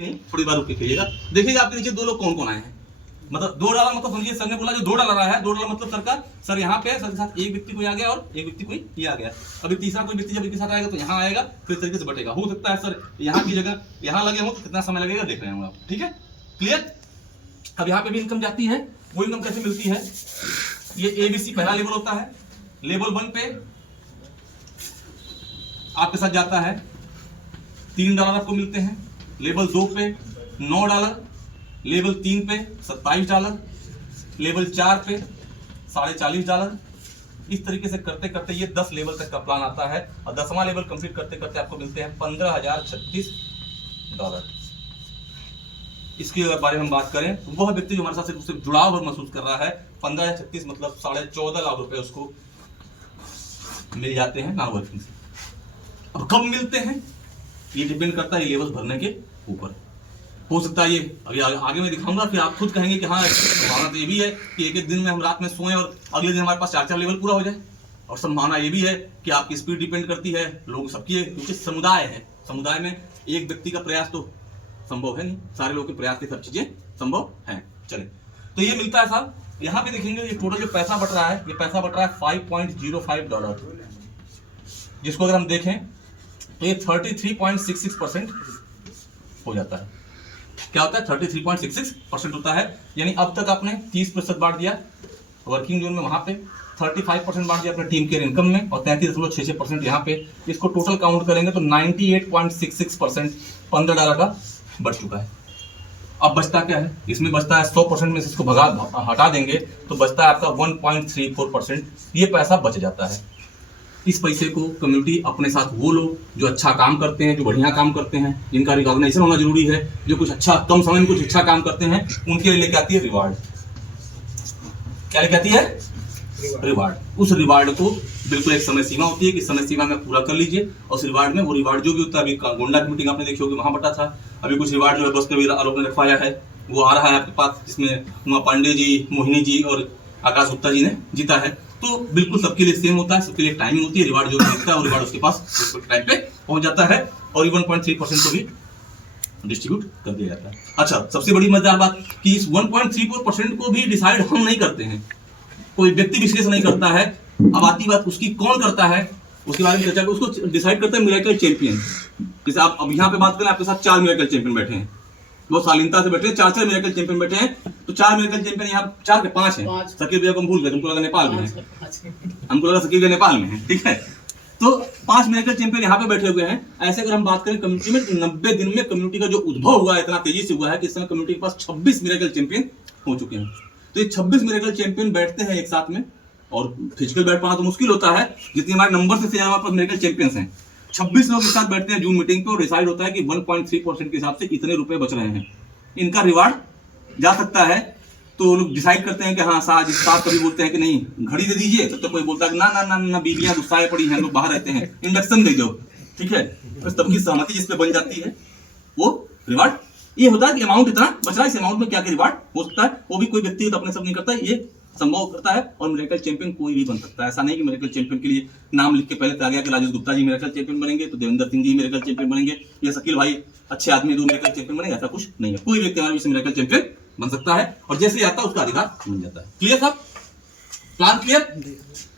थोड़ी बार रुक के कहिएगा। देखिएगा आपके नीचे दो लोग कौन कौन आए हैं। मतलब $2 मतलब समझिए सर ने बोला जो $2 आया है, $2 मतलब सर का सर यहाँ पे सर के साथ एक व्यक्ति कोई आ गया और एक व्यक्ति कोई ये आ गया। अभी तीसरा कोई व्यक्ति जब इनके साथ आएगा तो यहाँ आएगा, फिर इस तरीके से बटेगा। हो सकता है सर यहाँ की जगह यहाँ लगे हो तो कितना समय लगेगा देख रहे होंगे आप। ठीक है, क्लियर। अब यहाँ पे भी इनकम जाती है। वो इनकम कैसे मिलती है, ये ABC पहला लेवल होता है। लेवल 1 पे आपके साथ जाता है $3 आपको मिलते हैं। लेवल 2 पे $9, लेवल 3 पे $27, लेवल 4 पे $40.5। इस तरीके से करते करते ये 10 लेवल तक का प्लान आता है और 10वां लेवल कंप्लीट करते करते आपको मिलते हैं $15,036। इसके बारे में हम बात करें तो वह व्यक्ति जो हमारे साथ उससे जुड़ाव और महसूस कर रहा है, 15,036 मतलब 14.5 लाख रुपए उसको मिल जाते हैं नॉन वर्किंग से। अब कब मिलते हैं ये डिपेंड करता है लेवल भरने के ऊपर। हो सकता है ये अभी आगे मैं दिखाऊंगा, फिर आप खुद कहेंगे कि हाँ संभावना तो ये भी है कि एक दिन में हम रात में सोएं और अगले दिन हमारे पास 4 लेवल पूरा हो जाए। और संभावना ये भी है कि आपकी स्पीड डिपेंड करती है लोग सबकी, क्योंकि समुदाय है। समुदाय में एक व्यक्ति का प्रयास तो संभव है नहीं, सारे लोगों के प्रयास की सब चीजें संभव है। चले तो ये मिलता है साहब। यहाँ पे देखेंगे ये टोटल जो पैसा बट रहा है, ये पैसा बट रहा है $5.05, जिसको अगर हम देखें तो ये 33.66% हो जाता है। क्या होता है, 33.66% होता है। यानी अब तक आपने 30% बांट दिया वर्किंग जोन में, वहां पे 35% बांट दिया अपने टीम केयर इनकम में और 33.66% यहाँ पे। इसको टोटल काउंट करेंगे तो 98.66% $15 का बढ़ चुका है। अब बचता क्या है, इसमें बचता है 100% में से इसको हटा देंगे तो बचता है आपका 1.34%। ये पैसा बच जाता है। इस पैसे को कम्युनिटी अपने साथ वो लोग जो अच्छा काम करते हैं, जो बढ़िया काम करते हैं, जिनका रिकॉग्निशन होना जरूरी है, जो कुछ अच्छा कम समय में कुछ अच्छा काम करते हैं, उनके लिए लेके आती है रिवार्ड। क्या लेके आती है, रिवार्ड। उस रिवार्ड को बिल्कुल एक समय सीमा होती है कि समय सीमा में पूरा कर लीजिए। और उस रिवार्ड में वो रिवार्ड जो भी होता है, अभी गोंडा की मीटिंग आपने देखी होगी, वहां बटा था। अभी कुछ रिवार्ड जो है बस पे भी आलोक ने रखवाया है, वो आ रहा है आपके पास, जिसमें उमा पांडे जी, मोहिनी जी और आकाश गुप्ता जी ने जीता है। तो बिल्कुल सबके लिए सेम होता है, सबके लिए टाइमिंग होती है। रिवार्ड जो मिलता है वो रिवार्ड उसके पास टाइम पे पहुंच जाता है और 1.3% को भी डिस्ट्रीब्यूट कर दिया जाता है। अच्छा, सबसे बड़ी मजेदार बात कि इस 1.34% को भी डिसाइड हम नहीं करते हैं, कोई व्यक्ति विशेष नहीं करता है। अब आती बात उसकी कौन करता है, उसके बारे में चर्चा करें। उसको डिसाइड करता है मिरेकल चैंपियन। जैसे आप अब यहाँ पे बात करें, आपके साथ 4 मिरेकल चैंपियन बैठे हैं, वो शालीनता से बैठे हैं, 4 मिरेकल चैंपियन बैठे हैं। तो 4 मिरेकल चैंपियन यहाँ 4 के 5 हैं। शकील भैया को हम भूल गए, हमको लगा नेपाल में है, हमको लगा शकील भैया नेपाल में है। ठीक है, तो 5 मिरेकल चैंपियन यहाँ पे बैठे हुए हैं। ऐसे अगर हम बात करें कम्युनिटी में, 90 दिन में कम्युनिटी का जो उद्भव हुआ है इतना तेजी से हुआ है कि इस समय कम्युनिटी के पास 26 मिरेकल चैंपियन हो चुके हैं। तो ये 26 मिरेकल चैंपियन बैठते हैं एक साथ में, और फिजिकल बैठ पाना तो मुश्किल होता है, जितनी हमारे नंबर से हमारे पास मिरेकल चैंपियंस हैं। 26 लोग एक साथ बैठते हैं जूम मीटिंग पे और डिसाइड होता है कि 1.3% के हिसाब से इतने रुपए बच रहे हैं, इनका रिवार्ड जा सकता है। तो लोग डिसाइड करते हैं कि हाँ साथ कभी बोलते हैं कि नहीं घड़ी दे दीजिए, तो कोई बोलता है कि ना ना ना ना बीबियां गुस्साए पड़ी हैं, लोग बाहर रहते हैं, इंडक्शन दे दो। ठीक है, तो सबकी सहमति जिसपे बन जाती है वो रिवार्ड। ये होता है कि अमाउंट इतना बच रहा है, इस अमाउंट में क्या क्या रिवार्ड हो सकता है, वो भी कोई व्यक्ति अपने सब नहीं करता है, ये संभव करता है। और मिरेकल चैंपियन कोई भी बन सकता है। ऐसा नहीं कि मिरेकल चैंपियन के लिए नाम लिख के पहले आ गया कि राजेश गुप्ता जी मिरेकल चैंपियन बनेंगे तो देवेंद्र सिंह जी मिरेकल चैंपियन बनेंगे, या शकील भाई अच्छे आदमी 2 मिरेकल चैंपियन बनेंगे, ऐसा कुछ नहीं है। कोई व्यक्ति हमारे बीच में मिरेकल चैंपियन बन सकता है और जैसे आता है उसका अधिकार मिल जाता है। क्लियर साहब, प्लान क्लियर।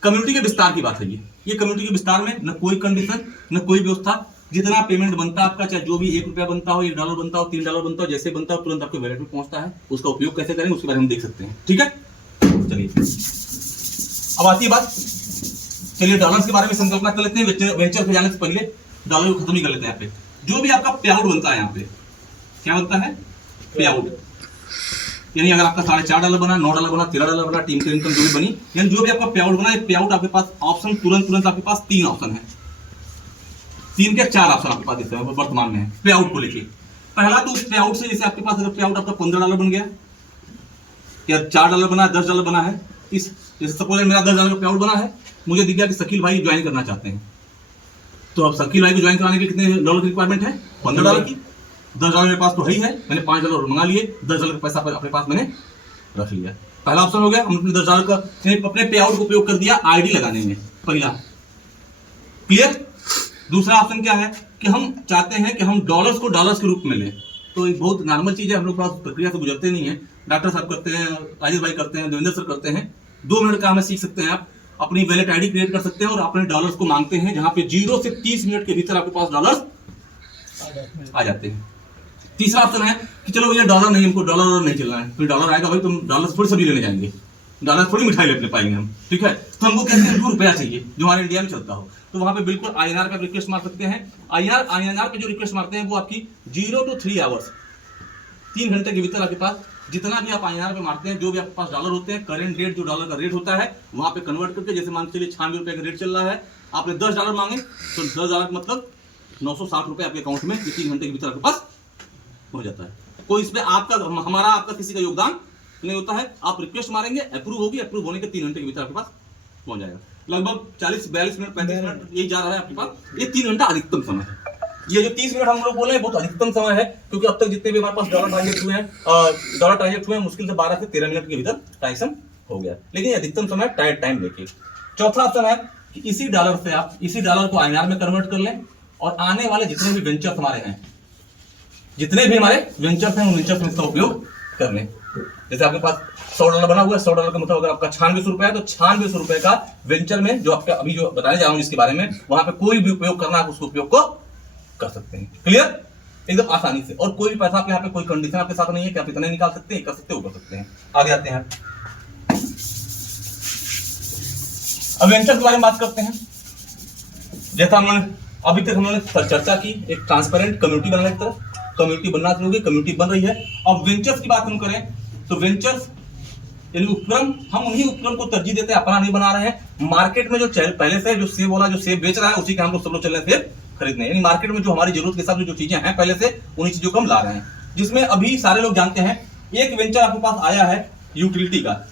कम्युनिटी के विस्तार की बात है ये कम्युनिटी के विस्तार में न कोई कंडीशन न कोई व्यवस्था, जितना पेमेंट बनता है आपका, चाहे जो भी $1 बनता हो, $1 बनता हो, $3 बनता हो, जैसे बनता हो तुरंत आपके वैलेट में पहुंचता है। उसका उपयोग कैसे करेंगे उसके बारे में हम देख सकते हैं। ठीक है, चलिए अब आती है बात, चलिए डॉलर्स के बारे में संकल्पना कर लेते हैं। वेंचर पे जाने से पहले डॉलर को खत्म ही कर लेते हैं। यहाँ पे जो भी आपका पे आउट बनता है, यहाँ पे क्या बनता है, पे आउट। यानी अगर आपका $4.5 बना, $9 बना, $13 बना, टीम की इनकम जो भी बनी, यानी जो भी आपका पे आउट बना, पे आउट आपके पास ऑप्शन तुरंत आपके पास 3 ऑप्शन है, 3 के 4 ऑप्शन आपके पास इस समय वर्तमान में है पे आउट को लेके। पहला तो उस पे आउट से, जैसे आपके पास अगर पे आउट आपका $15 बन गया या $4 बना, $10 बना है, इस जैसे सपोज मेरा $10 का पे आउट बना है, मुझे दिख गया कि शकील भाई ज्वाइन करना चाहते हैं, तो अब शकील भाई को ज्वाइन कराने के कितने डॉलर की रिक्वायरमेंट है, $15 की। $10 मेरे पास तो है ही है, मैंने $5 मंगा लिए, $10 का पैसा अपने पास मैंने रख लिया। पहला ऑप्शन हो गया, हम अपने $10 का अपने पे आउट को उपयोग कर दिया आईडी लगाने में, पहला। क्लियर। दूसरा ऑप्शन क्या है कि हम चाहते हैं कि हम डॉलर्स को डॉलर्स के रूप में लें, तो एक बहुत नॉर्मल चीज़ है, हम लोग थोड़ा प्रक्रिया से गुजरते नहीं है। डॉक्टर साहब करते हैं, राजेश भाई करते हैं, देवेंद्र सर करते हैं। 2 मिनट का हमें सीख सकते हैं। आप अपनी वैलेट आईडी क्रिएट कर सकते हैं और अपने डॉलर्स को मांगते हैं, जहां पे 0 से 30 मिनट के भीतर आपके पास डॉलर्स आ जाते हैं। तीसरा ऑप्शन है कि चलो भैया डॉलर नहीं, हमको डॉलर नहीं चलना है, फिर डॉलर आएगा भाई तो हम डॉलर थोड़ी सब्जी लेने जाएंगे, डॉलर थोड़ी मिठाई लेने पाएंगे हम, ठीक है। तो हमको कहते हैं ₹2 चाहिए जो हमारे इंडिया में चलता हो, तो वहां पे बिल्कुल INR पे रिक्वेस्ट मार सकते हैं। INR पे जो रिक्वेस्ट मारते हैं वो आपकी 0 to 3 आवर्स, 3 घंटे के भीतर आपके पास जितना भी आप INR पे मारते हैं, जो भी आपके पास डॉलर होते हैं, करंट रेट जो डॉलर का रेट होता है वहां पे कन्वर्ट करके, जैसे मान के चलिए ₹96 का रेट चल रहा है, आपने $10 मांगे तो $10 मतलब ₹960 आपके अकाउंट में 3 घंटे के भीतर आपके पास हो जाता है। कोई इसमें आपका हमारा आपका किसी का योगदान नहीं होता है। आप रिक्वेस्ट मारेंगे, अप्रूव होगी, अप्रूव होने के 3 घंटे के भीतर आपके पास पहुंच जाएगा। लगभग 40-42 मिनट 35 मिनट यही जा रहा है आपके पास। ये 3 घंटा अधिकतम समय है। ये जो 30 मिनट हम लोग बोले हैं बहुत अधिकतम समय है, क्योंकि अब तक जितने भी हमारे पास डॉलर ट्रांजेक्ट हुए हैं मुश्किल से 12 से 13 मिनट के भीतर ट्रांजेक्शन हो गया, लेकिन अधिकतम समय टाइम देखिए। चौथा ऑप्शन है कि इसी डॉलर से आप इसी डॉलर को INR में कन्वर्ट कर लें और आने वाले जितने भी वेंचर्स हमारे हैं, जितने भी हमारे वेंचर्स हैं, उन वेंचर्स में इसका उपयोग कर लें। जैसे आपके पास $100 बना हुआ है, $100 का मतलब अगर आपका ₹96 है तो ₹96 का वेंचर में जो आपका अभी जो बताने जा रहा हूं जिसके बारे में, वहां पे कोई भी उपयोग करना है उसको उपयोग को कर सकते हैं। क्लियर, एकदम आसानी से। और कोई भी पैसा आपके यहाँ पे कोई कंडीशन आपके साथ नहीं है कि आप इतने निकाल सकते हैं, कर सकते हो, कर सकते हैं। आगे आते हैं, अब वेंचर के बारे में बात करते हैं। जैसा हमने अभी तक हमने चर्चा की, एक ट्रांसपेरेंट कम्युनिटी बनाने की तरफ, कम्युनिटी बनना शुरू हुई, कम्युनिटी बन रही है। अब वेंचर्स की बात हम करें तो वेंचर्स यानी उपक्रम, हम उन्हीं उपक्रम को तरजीह देते हैं, अपना नहीं बना रहे हैं। मार्केट में जो पहले से जो सेब वाला जो सेब बेच रहा है उसी के हम लोग सब लोग चल रहे हैं सेब खरीदने, यानी मार्केट में जो हमारी जरूरत के हिसाब से जो चीजें हैं पहले से उन्हीं चीजों को हम ला रहे हैं। जिसमें अभी सारे लोग जानते हैं एक वेंचर आपके पास आया है यूटिलिटी का,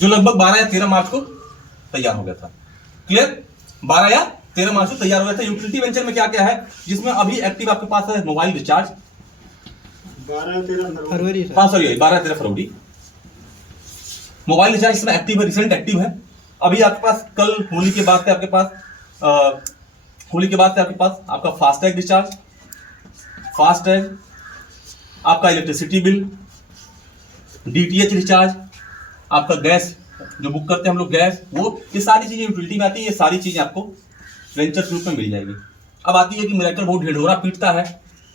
जो लगभग 12 या 13 मार्च को तैयार हो गया था। क्लियर, 12 या 13 मार्च को तैयार हो गया था। यूटिलिटी वेंचर में क्या क्या है, जिसमें अभी एक्टिव आपके पास है मोबाइल रिचार्ज, 12-13 फरवरी मोबाइल रिचार्ज इसमें एक्टिव है, रिसेंट एक्टिव है। अभी आपके पास कल होली के बाद से आपके पास आपका फास्टैग रिचार्ज, फास्टैग, आपका इलेक्ट्रिसिटी बिल, DTH रिचार्ज, आपका गैस जो बुक करते हैं हम लोग गैस, वो ये सारी चीजें यूटिलिटी में आती है। ये सारी चीजें आपको वेंचर ग्रुप में मिल जाएगी। अब आती है कि मिरेकल बहुत ढिढोरा पीटता है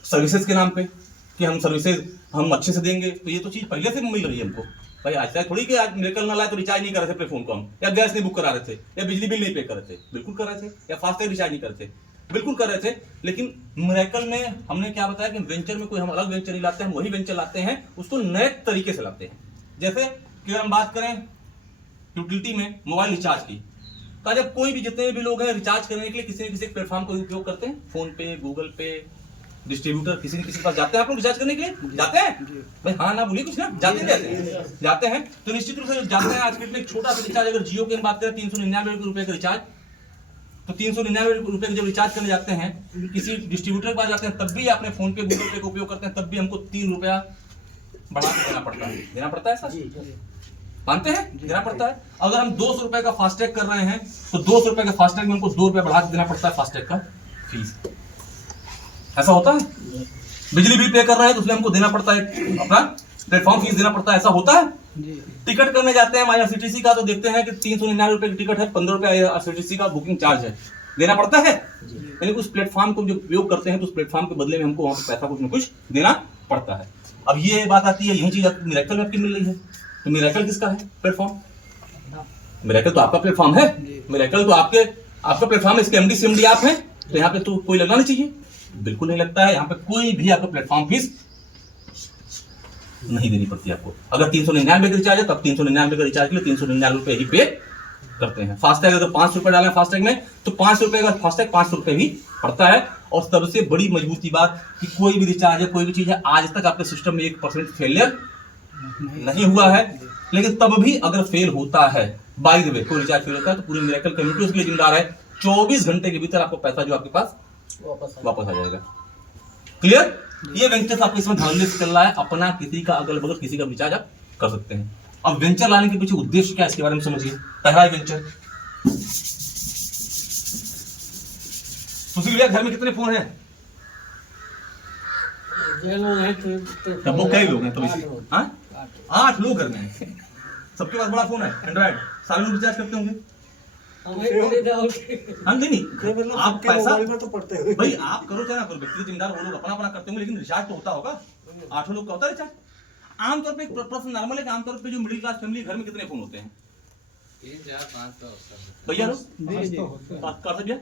सर्विसेज के नाम पे कि हम सर्विसेज हम अच्छे से देंगे, तो ये तो चीज पहले से मिल रही है हमको। भाई ऐसा थोड़ी कि आज मिरेकल ना लाए तो रिचार्ज नहीं कर रहे थे अपने फोन को हम, या गैस नहीं बुक करा रहे थे, या बिजली बिल नहीं पे कर रहे थे, बिल्कुल कर रहे थे, या फास्टैग रिचार्ज नहीं करते, बिल्कुल कर रहे थे। लेकिन मिरेकल में हमने क्या बताया कि वेंचर में कोई हम अलग वेंचर नहीं लाते हैं, वही वेंचर लाते हैं, उसको नए तरीके से लाते हैं। जैसे कि हम बात करें यूटिलिटी में मोबाइल रिचार्ज की, तो जब कोई भी जितने भी लोग हैं रिचार्ज करने के लिए किसी न किसी प्लेटफॉर्म का उपयोग करते हैं, फोन पे, गूगल पे, डिस्ट्रीब्यूटर, किसी न किसी के पास जाते हैं। आप लोग रिचार्ज करने के लिए जाते हैं भाई, हाँ ना बोलिए कुछ ना, जाते हैं जाते हैं तो निश्चित रूप से जाते हैं। आज के डेट में एक छोटा सा रिचार्ज, अगर जियो की हम बात करें ₹399 का रिचार्ज, तो ₹399 जब रिचार्ज करने जाते हैं किसी डिस्ट्रीब्यूटर के पास जाते हैं, तब भी अपने फोन पे, गूगल पे का उपयोग करते हैं, तब भी हमको ₹3 बढ़ा के देना पड़ता है सर, मानते हैं, देना पड़ता है। अगर हम ₹200 का फास्टैग कर रहे हैं तो ₹200 का फास्टैग में हमको ₹2 बढ़ा के देना पड़ता है फास्टैग का फीस। ऐसा होता है। बिजली बिल पे कर रहे हैं तो उसमें हमको देना पड़ता है अपना प्लेटफॉर्म फीस देना पड़ता है, ऐसा होता है। टिकट करने जाते हैं IRCTC का, तो देखते हैं कि ₹399 की टिकट है, ₹15 IRCTC का बुकिंग चार्ज है, देना पड़ता है। यानी उस प्लेटफॉर्म को जो उपयोग करते हैं तो उस प्लेटफॉर्म के बदले में हमको वहां पर पैसा कुछ न कुछ देना पड़ता है। अब ये बात आती है, यही चीज मिरेकल में आपकी मिल रही है। तो मिरेकल किसका है प्लेटफॉर्म? मिरेकल तो आपका प्लेटफॉर्म है, मिरेकल तो आपका प्लेटफॉर्म है, इसके MD CMD आप हैं, तो यहाँ पे तो कोई लगना नहीं चाहिए, बिल्कुल नहीं लगता है। यहाँ पे कोई भी आपको प्लेटफॉर्म फीस नहीं देनी पड़ती आपको। अगर 399 का रिचार्ज है तब 399 का रिचार्ज के लिए ₹399 ही पे करते हैं। फास्टैग अगर ₹5 डालें फास्टैग में तो ₹5 का फास्टैग ₹5 ही पड़ता है। और सबसे बड़ी मजबूती बात कि कोई भी रिचार्ज है, कोई भी चीज है, आज तक आपके सिस्टम में 1% फेलियर नहीं हुआ है। लेकिन तब भी अगर फेल होता है, बाय द वे कोई रिचार्ज फेल होता है, तो पूरी मिरेकल कम्युनिटी उसके लिए जिम्मेदार है। 24 घंटे के भीतर आपको पैसा जो आपके पास वापस आ जाएगा। क्लियर, ये वेंचर आपके इसमें धड़ल्ले से चल रहा है। अपना किसी का अगल बगल किसी का रिचार्ज आप कर सकते हैं। अब वेंचर लाने के पीछे उद्देश्य क्या है इसके बारे में समझिए। पहला वेंचर, सुशील भैया घर में कितने फोन हैं? ये लोग हैं तब वो कई लोग हैं तो आठ इसी लोग। हाँ आठ। 8 लोग घर में हैं। सबके पास बड़ा फोन है एंड्रॉइड, सारे लोग रिचार्ज करते होंगे। हमें कोई डाउट नहीं। हाँ नहीं मतलब आप सबके पैसा मोबाइल में तो पड़ते हुए भाई आप करो चाहे ना करो, व्यक्ति जिम्मेदार वो लोग अपना अपना करते होंगे, लेकिन रिचार्ज तो होता होगा। 8 लोग का होता है रिचार्ज। आमतौर पे एक प्रश्न नॉर्मल है कि आमतौर पे जो मिडिल क्लास फैमिली घर में कितने फोन होते हैं 3 4 5 का होता है। भैया लोग जी, जी। कर सकते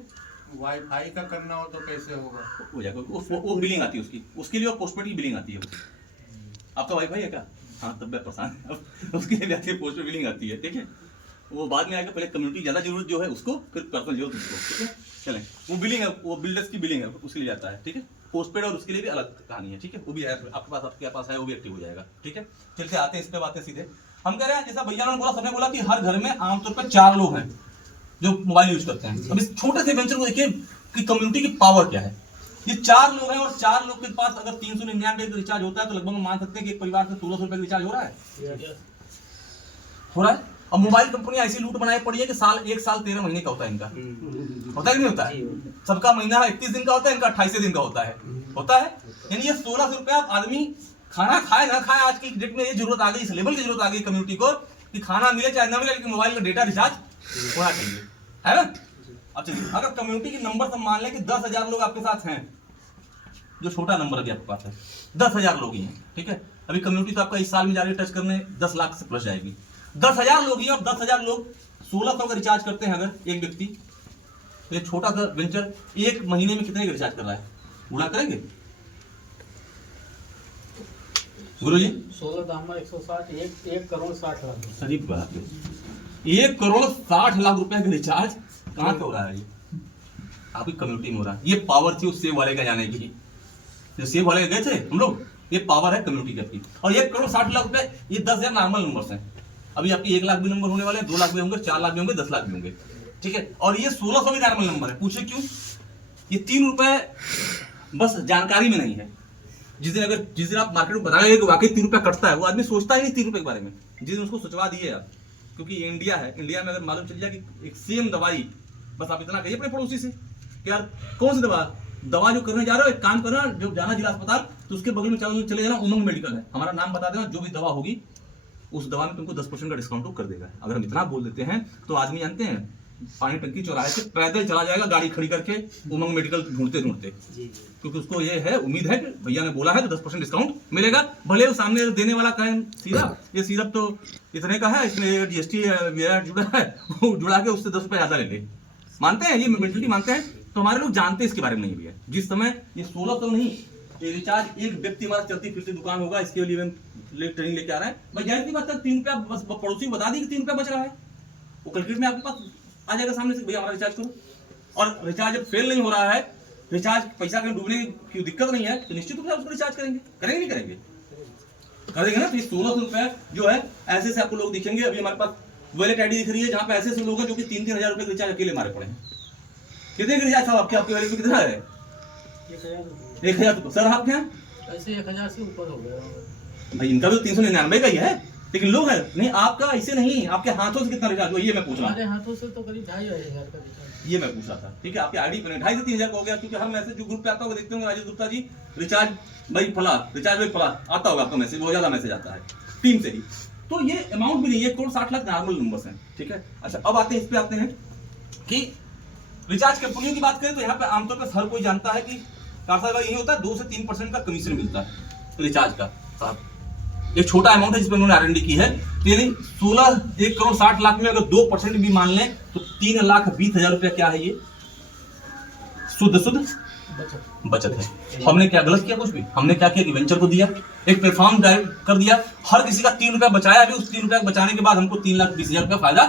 वाईफाई का करना हो तो कैसे होगा? हो जाएगा, वो बिलिंग आती है उसकी, उसके लिए पोस्टपेड की बिलिंग आती है। आपका वाईफाई है क्या? हाँ तब मैं परेशान अब उसके लिए भी आती है, पोस्टपेड बिलिंग आती है, ठीक है। वो बाद में आएगा, पहले कम्युनिटी ज़्यादा जरूरत जो है उसको, फिर पर्सनल जरूरत उसको, ठीक है। चलें, वो बिलिंग है, वो बिल्डर्स की बिलिंग है, उसके लिए जाता है, ठीक है। पोस्टपेड और उसके लिए भी अलग कहानी है, ठीक है। वो भी आपके पास है, वो भी एक्टिव हो जाएगा, ठीक है। चलते आते हैं इस पे बातें सीधे। हम कह रहे हैं जैसा भैया ने बोला, सबने बोला कि हर घर में आमतौर पर 4 लोग हैं जो मोबाइल यूज करते हैं। अब इस छोटे से वेंचर को देखिए कि कम्युनिटी की पावर क्या है। ये 4 लोग हैं और 4 लोग के पास अगर 399 का रिचार्ज होता है तो लगभग मान सकते हैं कि एक परिवार से 1600 रुपए का रिचार्ज हो रहा है, हो रहा है। अब मोबाइल कंपनी ऐसी लूट बनाई पड़ी है कि एक साल 13 महीने का होता है इनका, होता है कि नहीं होता है? सबका महीना 31 दिन का होता है, इनका 28 दिन का होता है, होता है। यानी ये 1600 रुपया आदमी खाना खाए ना खाए, आज की डेट में ये जरूरत आ गई, इस लेवल की जरूरत आ गई कम्युनिटी को कि खाना मिले चाहे ना मिले, लेकिन मोबाइल का डेटा रिचार्ज होना चाहिए, है ना। अब चलिए, अगर कम्युनिटी की नंबर हम मान लें कि 10,000 लोग आपके साथ हैं, जो छोटा नंबर अभी आपके पास है 10,000 लोग ही हैं, ठीक है। अभी कम्युनिटी तो आपका इस साल में जा रही है टच करने 10 लाख से प्लस जाएगी। 10,000 लोग ही, और 10,000 लोग 1600 का रिचार्ज करते हैं अगर एक व्यक्ति, तो ये छोटा सा वेंचर एक महीने में कितने का रिचार्ज कर रहा है, गुणा करेंगे गुरु जी? 16 दामा 160, 1 करोड़ 60 लाख। सही बात है, 1 करोड़ 60 लाख रुपए का रिचार्ज कहाँ से हो रहा है? ये आपकी कम्युनिटी में हो रहा है। ये पावर थी उस सेव वाले का जाने की, जो सेव वाले गए थे हम लोग, ये पावर है कम्युनिटी की आपकी। और 1 करोड़ 60 लाख रुपए, ये 10,000 नॉर्मल नंबर्स हैं। अभी आपकी 1 लाख भी नंबर होने वाले हैं, 2 लाख भी होंगे, 4 लाख भी होंगे, 10 लाख भी होंगे, ठीक है। और ये 1600 भी नॉर्मल नंबर है। पूछे क्यों? ये 3 रुपए बस जानकारी में नहीं है। जिस दिन आप मार्केट में बताएंगे कि वाकई 3 रुपया कटता है, वो आदमी सोचता ही नहीं 3 रुपए के बारे में। जिस दिन उसको सोचवा दिए आप, क्योंकि ये इंडिया है, इंडिया में अगर मालूम चल जाए कि एक सेम दवाई, बस आप इतना कहिए अपने पड़ोसी से कि यार कौन सी दवा जो करने जा रहे हो, एक काम करना, जो जाना जिला अस्पताल तो उसके बगल में चले जाना, उमंग मेडिकल है, हमारा नाम बता देना, जो भी दवा होगी उस दवा में तुमको 10% का डिस्काउंट कर देगा। अगर हम इतना बोल देते हैं तो आदमी जानते हैं पानी टंकी चौराहे से पैदल चला जाएगा गाड़ी खड़ी करके उमंग मेडिकल ढूंढते ढूंढते, क्योंकि उसको ये है उम्मीद है कि भैया ने बोला है तो 10% डिस्काउंट मिलेगा। भले वो सामने देने वाला कहे सिरप, ये सिरप तो इतने का है, इसमें जीएसटी जुड़ा है, वो जुड़ा के उससे 10 रुपये ज्यादा ले ले। मानते हैं, ये मेंटलिटी मानते हैं। तो हमारे लोग जानते हैं इसके बारे में नहीं भैया। जिस समय ये 1600 नहीं, ये रिचार्ज एक व्यक्ति हमारा चलती फिरती दुकान होगा, इसके लिए ट्रेनिंग लेके आ रहे हैं भैया। की बात 3 रुपया बस पड़ोसी बता दी कि 3 रुपया बच रहा है, वो कैलकुलेट में आपके पास आ जाएगा सामने से, भैया हमारा रिचार्ज करो। और रिचार्ज जब फेल नहीं हो रहा है, रिचार्ज पैसा कहीं डूबने की दिक्कत नहीं है, तो निश्चित रूप से उसको रिचार्ज करेंगे, करेंगे नहीं करेंगे? करेंगे ना। तो ये 1600 रुपए जो है ऐसे से आपको लोग दिखेंगे। अभी हमारे पास वॉलेट आईडी दिख रही है जहाँ पे ऐसे लोग हैं जो कि 3-3 हजार रुपए रिचार्ज अकेले मारे पड़े हैं। कितने का रिचार्ज था आपके वॉलेट में, कितना है? 1,000। सर आपके यहाँ ऐसे 1000 से ऊपर हो गया भाई, इनका भी 399 का ही है, लेकिन लोग हैं नहीं। आपका ऐसे नहीं, आपके हाथों से कितना रिचार्ज हुआ ये मैं पूछ रहा हूँ। हमारे हाथों से तो करीब 2,500 का रिचार्ज, ये मैं पूछ रहा था, ठीक है। आपकी आईडी पर 2,500 से 3,000 का हो गया, क्योंकि हर मैसेज जो ग्रुप पे आता होगा देखते होंगे, राजेश गुप्ता जी रिचार्ज भाई फला, रिचार्ज भाई फला आता होगा आपका मैसेज, बहुत ज्यादा मैसेज आता है टीम से ही। तो ये अमाउंट भी नहीं है, 1 करोड़ 60 लाख नॉर्मल नंबर्स हैं, ठीक है। अच्छा, अब आते हैं इस पे आते हैं कि रिचार्ज कंपनियों की बात करें तो यहाँ पे आमतौर पर हर कोई जानता है कि कारसाई यही होता है, 2 से 3% का कमीशन मिलता है रिचार्ज का। साहब एक छोटा अमाउंट है जिसमें उन्होंने R&D की है, तो यानी 1 करोड़ 60 लाख में अगर 2% भी मान लें तो 3,20,000 रुपया क्या है, ये शुद्ध बचत है। हमने क्या गलत किया? कुछ भी। हमने क्या किया कि वेंचर को दिया, एक प्लेटफॉर्म कर दिया, हर किसी का 3 रुपया बचाया। अभी उस 3 रुपया बचाने के बाद हमको 3,20,000 रुपया फायदा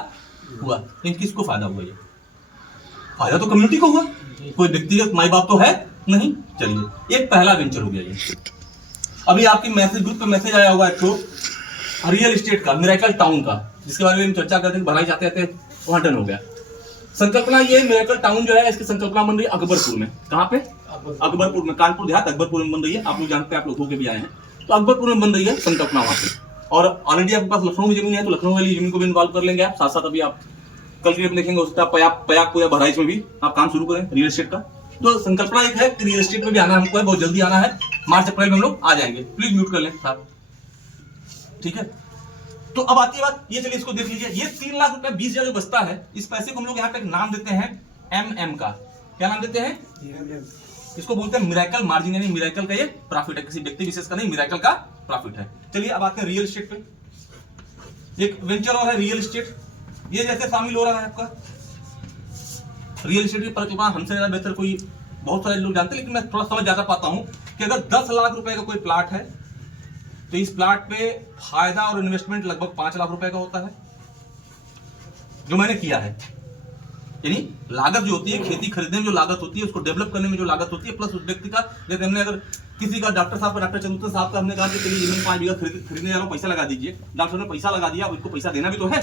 हुआ। लेकिन किसको फायदा हुआ? ये फायदा तो कम्युनिटी को हुआ, कोई व्यक्तिगत माई बाप तो है नहीं। चलिए, एक पहला वेंचर हो गया ये। अभी आपकी मैसेज ग्रुप पे मैसेज आया होगा एक तो रियल एस्टेट का, मिरेकल टाउन का, जिसके बारे में हम चर्चा करते हैं, भलाई जाते जाते वहां डन हो गया। संकल्पना ये मिरेकल टाउन जो है, इसकी संकल्पना बन रही है अकबरपुर में। कहाँ पे? अकबरपुर में, कानपुर देहात अकबरपुर में बन रही है। आप लोग जानते हैं, आप लोग होके भी आए हैं, तो अकबरपुर में बन रही है संकल्पना वहां पे। और ऑलरेडी आपके पास लखनऊ में जमीन है, तो लखनऊ वाली जमीन को भी इन्वॉल्व कर लेंगे आप। साथ साथ अभी आप कल के देखेंगे, हो सकता है पयागपुर या बहराइच में भी आप काम शुरू करें रियल एस्टेट का। तो संकल्पना एक है, रियल एस्टेट में भी आना हमको है, बहुत जल्दी आना है। मार्च अप्रैल में हम लोग आ जाएंगे। प्लीज म्यूट कर लें साहब, ठीक है। तो अब आती है बात, ये चलिए इसको देख लीजिए, ये 3 लाख रुपए 20,000 जो बचता है, इस पैसे को हम लोग यहाँ पे एक नाम देते हैं MM का। क्या नाम देते हैं? इसको बोलते हैं मिरेकल मार्जिन, यानी मिरेकल का ये प्रॉफिट है, किसी व्यक्ति विशेष का नहीं, मिरेकल का प्रॉफिट है। चलिए अब आते हैं रियल एस्टेट पे। एक वेंचर और है रियल एस्टेट, ये जैसे शामिल हो रहा है आपका रियल एस्टेट की परिकल्पना हमसे ज्यादा बेहतर कोई बहुत सारे लोग जानते हैं, लेकिन मैं थोड़ा समझ ज्यादा पाता हूं कि अगर 10 लाख रुपए का कोई प्लाट है तो इस प्लाट पे फायदा और इन्वेस्टमेंट लगभग 5 लाख रुपए का होता है, जो मैंने किया है। यानी लागत जो होती है, खेती खरीदने में जो लागत होती है, उसको डेवलप करने में जो लागत होती है, प्लस उस व्यक्ति का, जैसे हमने अगर किसी का डॉक्टर साहब का, डॉक्टर चंद्रशेखर साहब का हमने कहा कि चलिए जमीन 5 बीघा खरीदने जा रहा हूं, पैसा लगा दीजिए, डॉक्टर ने पैसा लगा दिया, अब इसको पैसा देना भी तो है।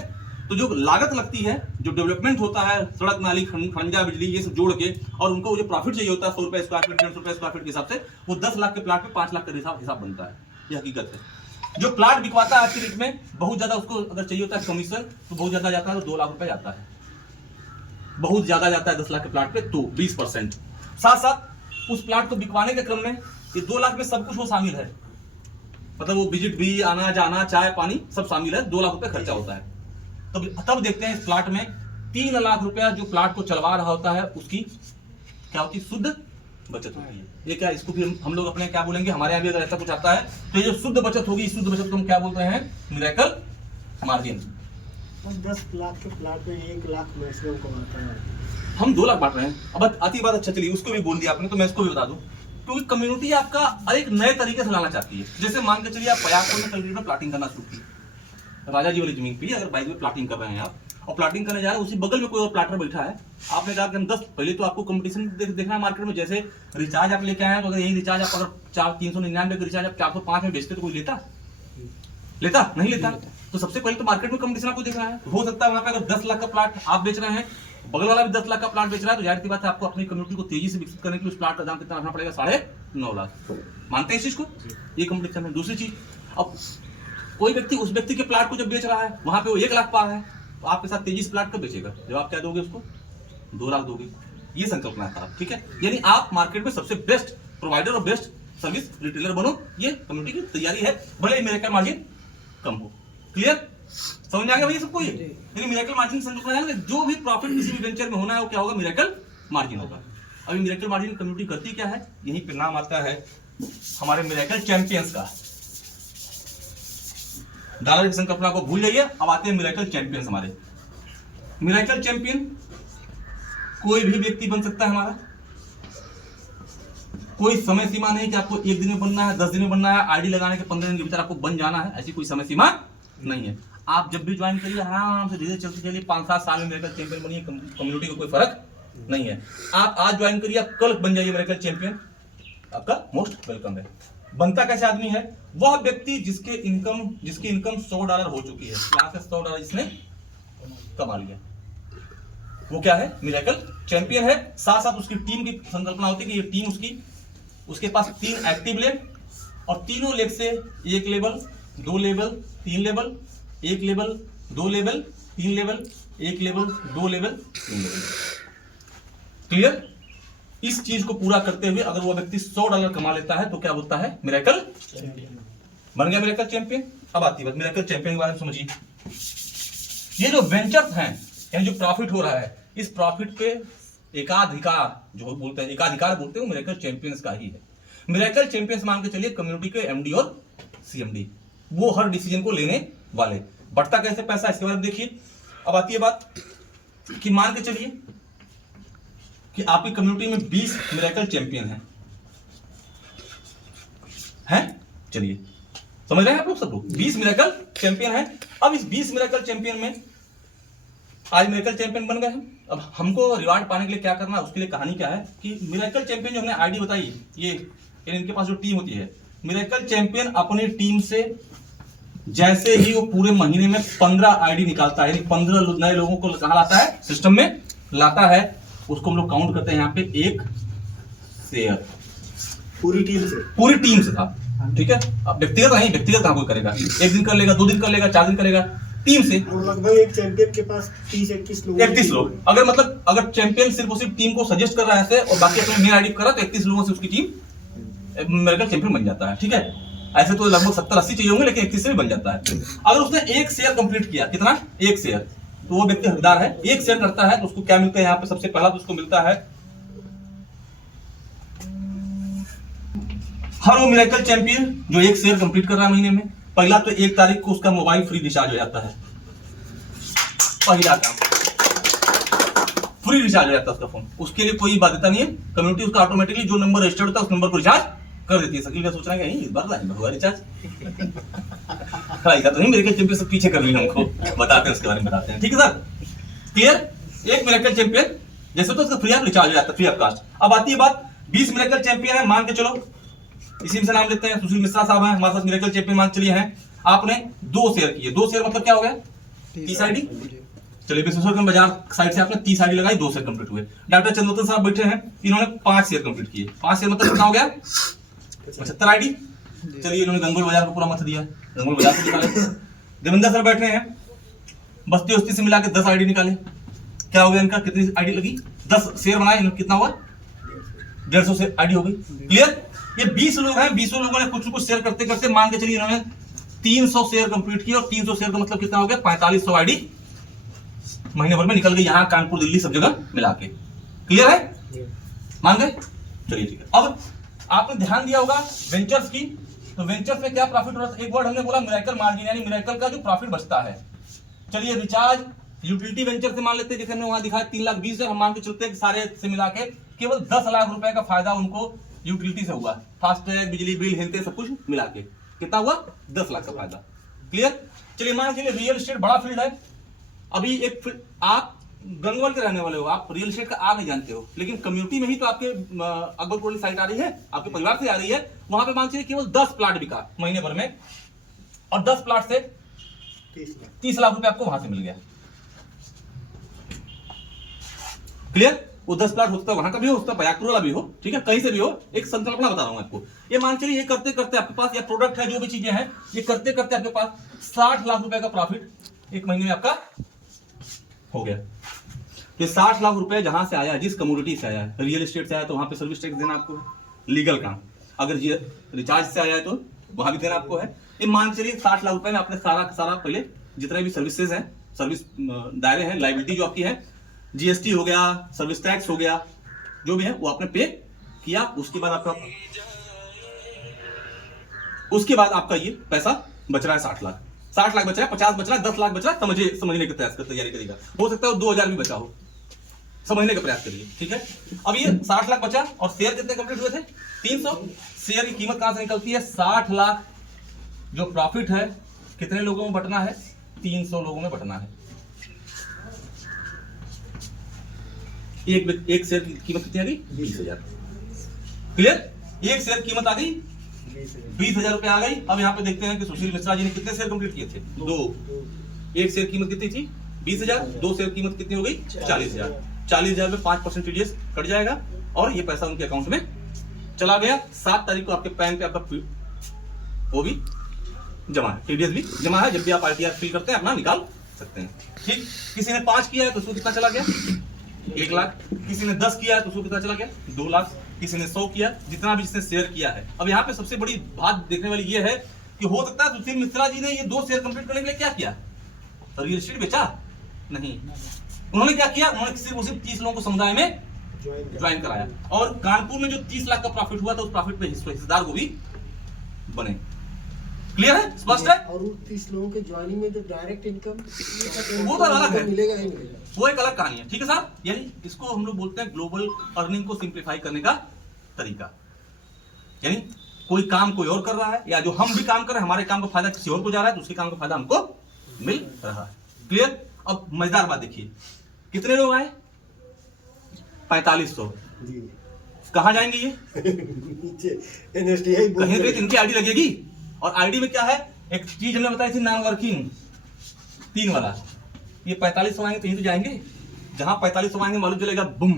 तो जो लागत लगती है, जो डेवलपमेंट होता है, सड़क नाली खंजा बिजली ये सब जोड़ के, और उनको जो प्रॉफिट चाहिए होता है 100 रुपए स्क्वायर फीट 150 रुपए स्क्वायर फीट के हिसाब से, वो 10 लाख के प्लाट में 5 लाख का हिसाब बनता है। ये हकीकत है। जो प्लाट बिकवाता है आज के रेट में बहुत ज्यादा, उसको अगर चाहिए होता है कमीशन तो बहुत ज्यादा जाता है, तो 2 लाख रुपए जाता है, बहुत ज्यादा जाता है 10 लाख के प्लाट पे, तो 20%। साथ साथ उस प्लाट को बिकवाने के क्रम में ये 2 लाख में सब कुछ वो शामिल है, मतलब वो विजिट भी, आना जाना, चाय पानी सब शामिल है, 2 लाख रुपए खर्चा होता है। तब देखते हैं इस प्लाट में 3 लाख रुपया जो प्लाट को चलवा रहा होता है, उसकी क्या होती है? शुद्ध बचत होती है। ये क्या, इसको भी हम लोग अपने क्या बोलेंगे, हमारे यहाँ भी अगर ऐसा कुछ आता है तो ये जो शुद्ध बचत होगी, इस शुद्ध बचत को हम क्या बोलते हैं? Miracle margin. 10 लाख के प्लाट में 1 लाख मैक्सिमम कमाता है, हम 2 लाख बांट रहे हैं। अब आती बात, अच्छा चलिए उसको भी बोल दिया आपने, तो मैं इसको भी बता दूं, क्योंकि कम्युनिटी आपका एक नए तरीके से लाना चाहती है। जैसे मान के चलिए आप पयागपुर में कल में प्लाटिंग करना शुरू की, राजा जी वाली जमीन पे अगर बाइक में प्लाटिंग कर रहे हैं आप, और प्लाटिंग करने जा रहे हैं, उसी बगल में कोई और प्लाटर बैठा है, आपने कहा कि हम 10, पहले तो आपको कंपटीशन देखना है मार्केट में। जैसे रिचार्ज आप लेके आए हैं, तो अगर यही रिचार्ज आप अगर 399 का रिचार्ज आप 405 में बेचते तो कोई लेता नहीं लेता। तो सबसे पहले तो मार्केट में कंपटीशन आपको देखना है। हो सकता है वहां पे अगर 10 लाख का प्लाट आप बेच रहे हैं, बगल वाला भी 10 लाख का प्लाट बेच रहा है, तो जाहिर सी बात है आपको अपनी कम्युनिटी को तेजी से विकसित करने के लिए उस प्लाट का दाम कितना रखना पड़ेगा? 9.5 लाख। मानते हैं इस चीज को? ये कंपटीशन है। दूसरी चीज, अब कोई व्यक्ति उस व्यक्ति के प्लाट को जब बेच रहा है, वहां पे वो 1 लाख पा रहा है, तो आपके साथ तेजी से प्लाट कब बेचेगा? जब आप क्या दोगे उसको? 2 लाख दोगे। ये संकल्पना था, ठीक है। यानी आप मार्केट में सबसे बेस्ट प्रोवाइडर और बेस्ट सर्विस रिटेलर बनो, ये कम्युनिटी की तैयारी है, भले ही मिरेकल मार्जिन कम हो। क्लियर? समझ में आ गया भैया सबको? ये मिरेकल मार्जिन संकल्पना है, जो भी प्रॉफिट किसी भी वेंचर में होना है वो क्या होगा? मिरेकल मार्जिन होगा। अभी मिरेकल मार्जिन कम्युनिटी करती क्या है? यहीं पे नाम आता है हमारे मिरेकल चैंपियंस का। डॉलर की संकल्पना को भूल जाइए, अब आते हैं मिरेकल चैंपियंस। हमारे मिरेकल चैंपियन कोई भी व्यक्ति बन सकता है हमारा, कोई समय सीमा नहीं कि आपको 1 दिन में बनना है, 10 दिन में बनना है, आईडी लगाने के 15 दिन के भीतर आपको बन जाना है, ऐसी कोई समय सीमा नहीं है। आप जब भी ज्वाइन करिए आराम से धीरे चलते चलिए, 5-7 साल में मिरेकल चैंपियन बनिए, कम्युनिटी को कोई फर्क नहीं है। आप आज ज्वाइन करिए, आप कल बन जाइए मिरेकल चैंपियन, आपका मोस्ट वेलकम है। बनता कैसे आदमी है? वह व्यक्ति जिसकी इनकम $100 हो चुकी है, यहाँ से $100 इसने कमा लिया, वो क्या है? मिरेकल चैंपियन है। साथ साथ उसकी टीम की संकल्पना होती है कि ये टीम उसके पास 3 एक्टिव लेग, और तीनों लेग से 1 level, 2 level, 3 level, 1 level, 2 level, 3 level, 1 level, 2 level, 3 level. Clear? इस चीज को पूरा करते हुए अगर वो व्यक्ति $100 कमा लेता है तो क्या बोलता है? मिरेकल बन गया मिरेकल चैंपियन। अब आती बात मिरेकल चैंपियन के बारे में समझिए। ये जो वेंचर्स हैं, यानी जो प्रॉफिट हो रहा है, इस प्रॉफिट पे एकाधिकार जो बोलते हैं, एकाधिकार बोलते हैं, वो मिरेकल चैंपियंस का ही है। मिरेकल चैंपियंस मान के चलिए कम्युनिटी के एमडी और सीएमडी, वो हर डिसीजन को लेने वाले। बढ़ता कैसे पैसा, इसके बारे में देखिए। अब आती है बात कि मान के चलिए कि आपकी कम्युनिटी में 20 मिरेकल चैंपियन हैं? चलिए समझ रहे हैं आप लोग, सब लोग 20 मिरेकल चैंपियन हैं। अब इस 20 मिरेकल चैंपियन में आज मिरेकल चैंपियन बन गए हैं। अब हमको रिवार्ड पाने के लिए क्या करना है? उसके लिए कहानी क्या है कि मिरेकल चैंपियन जो हमने आईडी बताई, ये इनके पास जो टीम होती है, मिरेकल चैंपियन अपनी टीम से जैसे ही वो पूरे महीने में 15 आईडी निकालता है, यानी 15 नए लोगों को कहाँ लाता है? सिस्टम में लाता है। उसको हम लोग काउंट करते हैं यहाँ पे 1 शेयर पूरी टीम से था, ठीक है। अब व्यक्तिगत नहीं, व्यक्तिगत कहाँ कोई करेगा? 1 दिन कर लेगा, 2 दिन कर लेगा, 4 दिन करेगा, टीम से। और लगभग एक चैंपियन के पास 30-31 लोग। अगर चैंपियन सिर्फ टीम को सजेस्ट कर रहा है ऐसे, और बाकी अपने मेल आईडी कर रहा है, तो 31 लोगों से उसकी टीम मिरेकल चैंपियन बन जाता है। ठीक है, ऐसे तो लगभग 70-80 चाहिए होंगे, लेकिन 31 से भी बन जाता है। अगर उसने एक शेयर कंप्लीट किया, कितना, एक शेयर, तो वो व्यक्ति हकदार है। एक शेयर करता है तो उसको क्या मिलता है, यहाँ पे सबसे पहला तो उसको मिलता है, हर वो मिरेकल चैंपियन जो एक शेयर कंप्लीट कर रहा है महीने में, पहला तो 1 तारीख को उसका मोबाइल फ्री रिचार्ज हो जाता है। पहला काम, फ्री रिचार्ज हो जाता है उसका फोन, उसके लिए कोई बाध्यता नहीं है। कम्युनिटी उसका ऑटोमेटिकली जो नंबर रजिस्टर्ड होता है उस नंबर को रिचार्ज कर देती है। शकील का सोच रहा है कि इस बार हुआ रिचार्ज तो नहीं, मिरेकल चैंपियन से पीछे कर लिया, हमको बताते हैं, उसके बारे में बताते हैं। ठीक है सर, क्लियर। एक मिरेकल चैंपियन जैसे तो उसका फ्री ऑफ रिचार्ज हो जाता है, फ्री ऑफ कास्ट। अब आती है बात, 20 मिरेकल चैंपियन है, मान के चलो इसी में से नाम लेते हैं, सुशील मिश्रा साहब हैं हमारे साथ मिरेकल चैंपियन मान चलिए हैं। आपने 2 शेयर किए, 2 शेयर मतलब क्या हो गया, 30 आईडी। चलिए विश्वेश्वर बाजार साइड से आपने 30 आईडी लगाई, 2 शेयर कंप्लीट हुए। डॉक्टर चंद्रवतन साहब बैठे हैं, इन्होंने 5 शेयर कंप्लीट किए। 5 शेयर मतलब कितना हो गया, 75 आईडी। चलिए इन्होंने गंगोल बाजार को पूरा मत दिया, गंगोल बाजार से निकाले। देवेंद्र सर बैठे हैं, बस्ती उस्ती से मिला के 10 आईडी निकाले। क्या हो गया इनका, कितनी आईडी लगी, 10 शेयर बनाए, कितना हुआ, 150 से आईडी हो गई। क्लियर। ये 20 लोग हैं, 20 लोगों ने कुछ कुछ शेयर करते करते मान के चलिए इन्होंने 300 शेयर कंप्लीट किया, और 300 शेयर का मतलब कितना हो गया, 4500 आईडी महीने भर में निकल गई, यहाँ कानपुर दिल्ली सब जगह मिला के। क्लियर है, मान गए। चलिए ठीक है। अब आपने ध्यान दिया होगा वेंचर्स की, तो वेंचर्स में क्या प्रॉफिट हो रहा है, एक वर्ड हमने बोला मिरेकल मार्जिन, यानी मिरेकल का जो प्रॉफिट बचता है। चलिए रिचार्ज यूटिलिटी वेंचर से मान लेते हैं, जैसे हमने वहां दिखाया 3,20,000, हम मान के चलते हैं कि सारे से मिला के केवल 10 लाख रुपए का फायदा उनको यूटिलिटी से हुआ, फास्टैग, बिजली बिल, हेल्थ, सब कुछ मिला के कितना हुआ, 10 लाख का फायदा। क्लियर। चलिए मान चलिए रियल एस्टेट बड़ा फील्ड है। अभी एक आप गंगवाल के रहने वाले हो, आप रियल एस्टेट का आ नहीं जानते हो, लेकिन कम्युनिटी में ही तो आपके अकबरपुर साइट आ रही है, आपके परिवार से आ रही है, वहां पे मान चलिए केवल 10 प्लाट बिका महीने भर में, और 10 प्लाट से 30 लाख रुपए आपको वहां से मिल गया। क्लियर। वो 10 प्लाट होता है वहां का भी हो, उसका बयाकपुर वाला भी हो, ठीक है, कहीं से भी हो, एक संकल्पना बता रहा हूं आपको। ये मान चलिए ये करते करते आपके पास, या प्रोडक्ट है, जो भी चीजें हैं, ये करते करते आपके पास 60 लाख रुपए का प्रॉफिट एक महीने में आपका हो गया। तो 60 लाख रुपए जहां से आया, जिस कमोडिटी से आया, रियल एस्टेट से आया तो वहां पे सर्विस टैक्स देना आपको है, लीगल काम। अगर ये रिचार्ज से आया है तो वहां भी देना आपको है। ये मान चलिए 60 लाख रुपए में आपने सारा सारा पहले जितने भी सर्विसेज हैं, सर्विस दायरे हैं, लाइबिलिटी जो आपकी है, जीएसटी हो गया, सर्विस टैक्स हो गया, जो भी है वो आपने पे किया। उसके बाद आपका ये पैसा बच रहा है 60 लाख, 60 लाख बच रहा है, 50 बच रहा है, 10 लाख बच रहा है, समझने का प्रयास कर, तैयारी करेगा। हो सकता है 2000 भी बचा हो, समझने का प्रयास करिए। ठीक है। अब ये 60 लाख बचा, और शेयर कितने कंप्लीट हुए थे, 300। शेयर की कीमत कहां से निकलती है, 60 लाख जो प्रॉफिट है कितने लोगों में बंटना है, 300 लोगों में बंटना है। एक शेयर की कीमत कितनी आ गई, 20,000। क्लियर। एक शेयर कीमत आ गई 20,000 रुपए आ गई। अब यहाँ पे देखते हैं कि सुशील मिश्रा जी ने कितने शेयर कंप्लीट किए थे, 2। एक शेयर कीमत कितनी थी, 20,000, 2 शेयर कीमत कितनी हो गई, 40,000। 40,000 में 5% टीडीएस कट जाएगा, और ये पैसा उनके अकाउंट में चला गया। 7 तारीख को आपके पैन पे आपका वो भी जमा है, टीडीएस भी जमा है। जब भी आप आरटीआर फिल करते हैं अपना निकाल सकते हैं। ठीक। किसी ने 5 किया है तो उसको कितना चला गया, 1 लाख। किसी ने 10 किया है तो उसको कितना चला गया, 2 लाख। किसी ने 100 किया, जितना भी जिसने शेयर किया है। अब यहाँ पे सबसे बड़ी बात देखने वाली ये है कि हो सकता है सुशील मिश्रा जी ने ये 2 शेयर कंप्लीट करने के लिए क्या किया, रियल एस्टेट बेचा नहीं। उन्होंने क्या किया, उन्होंने सिर्फ 30 लोगों को समुदाय में ज्वाइन कराया, और कानपुर में जो 30 लाख का प्रॉफिट हुआ था उस प्रॉफिट में हिस्सेदार को भी बने। क्लियर है, स्पष्ट है। और 30 लोगों के ज्वाइनिंग में जो डायरेक्ट इनकम वो तो अलग है, मिलेगा ही मिलेगा, वो एक अलग कहानी है। ठीक है साहब, यानी इसको हम लोग बोलते हैं ग्लोबल अर्निंग को सिंप्लीफाई करने का तरीका। यानी कोई काम कोई और कर रहा है, या जो हम भी काम कर रहे हैं, हमारे काम का फायदा किसी और को जा रहा है, तो उसके काम का फायदा हमको मिल रहा है। क्लियर। अब मजेदार बात देखिए, कितने लोग आए, 4500। कहां जाएंगे ये, नीचे एनएसटीआई कहीं पे इनकी आईडी लगेगी, और आईडी में क्या है, एक चीज हमने बताई थी, नॉन वर्किंग 3 वाला। ये 4500 आएंगे तो यही तो जाएंगे, जहां 4500 आएंगे मालूम चलेगा, बुम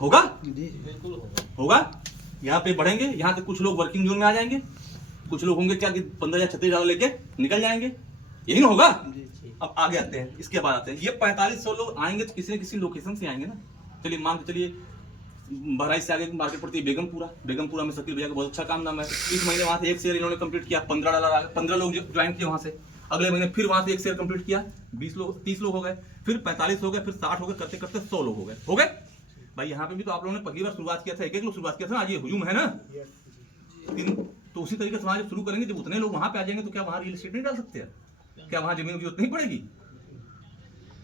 होगा, बिल्कुल होगा। यहाँ पे बढ़ेंगे, यहाँ से कुछ लोग वर्किंग जोन में आ जाएंगे, कुछ लोग होंगे क्या कि 15 या 36 लेके निकल जाएंगे, यही ना होगा। अब आगे आते हैं, इसके बाद आते हैं, ये 4500 लोग आएंगे तो किसी न किसी लोकेशन से आएंगे ना। चलिए मान के चलिए बहराइच से आगे मार्केट पड़ती है बेगमपुरा। बेगमपुरा में शकील भैया का बहुत अच्छा काम नाम है। इस महीने वहाँ से एक शेयर इन्होंने कंप्लीट किया, $15 आ गए, 15 लोग ज्वाइन किए वहाँ से। अगले महीने फिर वहाँ से एक शेयर कंप्लीट किया, 20 लोग, 30 लोग हो गए, फिर 45 हो गए, फिर 60 हो गए, करते करते 100 लोग हो गए। भाई यहाँ पे भी तो आप लोगों ने पहली बार शुरुआत किया था, एक लोग शुरुआत किया था, आज ये हुजूम है ना। तो उसी तरीके से वहाँ जब शुरू करेंगे, जब उतने लोग वहाँ पे आ जाएंगे तो क्या वहाँ रियल एस्टेट नहीं डाल सकते हैं? क्या वहाँ जमीन की जरूरत नहीं पड़ेगी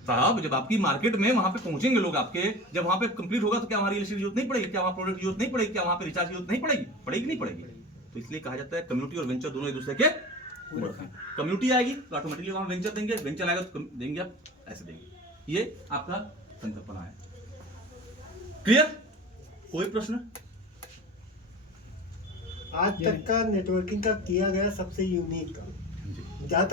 साहब? जब आपकी मार्केट में वहाँ पे पहुंचेंगे लोग आपके, जब वहाँ पे कंप्लीट होगा तो क्या वहाँ रियल एस्टेट की जरूरत नहीं पड़ेगी? क्या वहाँ प्रोडक्ट की जरूरत नहीं पड़ेगी? क्या वहाँ पे रिचार्ज की जरूरत नहीं पड़ेगी? पड़ेगी नहीं पड़ेगी? तो इसलिए कहा जाता है कम्युनिटी और वेंचर दोनों एक दूसरे के पूरक हैं। कम्युनिटी आएगी तो ऑटोमेटिकली वहाँ वेंचर देंगे, वेंचर आएगा तो देंगे आप, ऐसे देंगे। ये आपका संकल्पना है। क्लियर? कोई प्रश्न? आज तक का नेटवर्किंग का किया गया सबसे यूनिक, जहाँ तक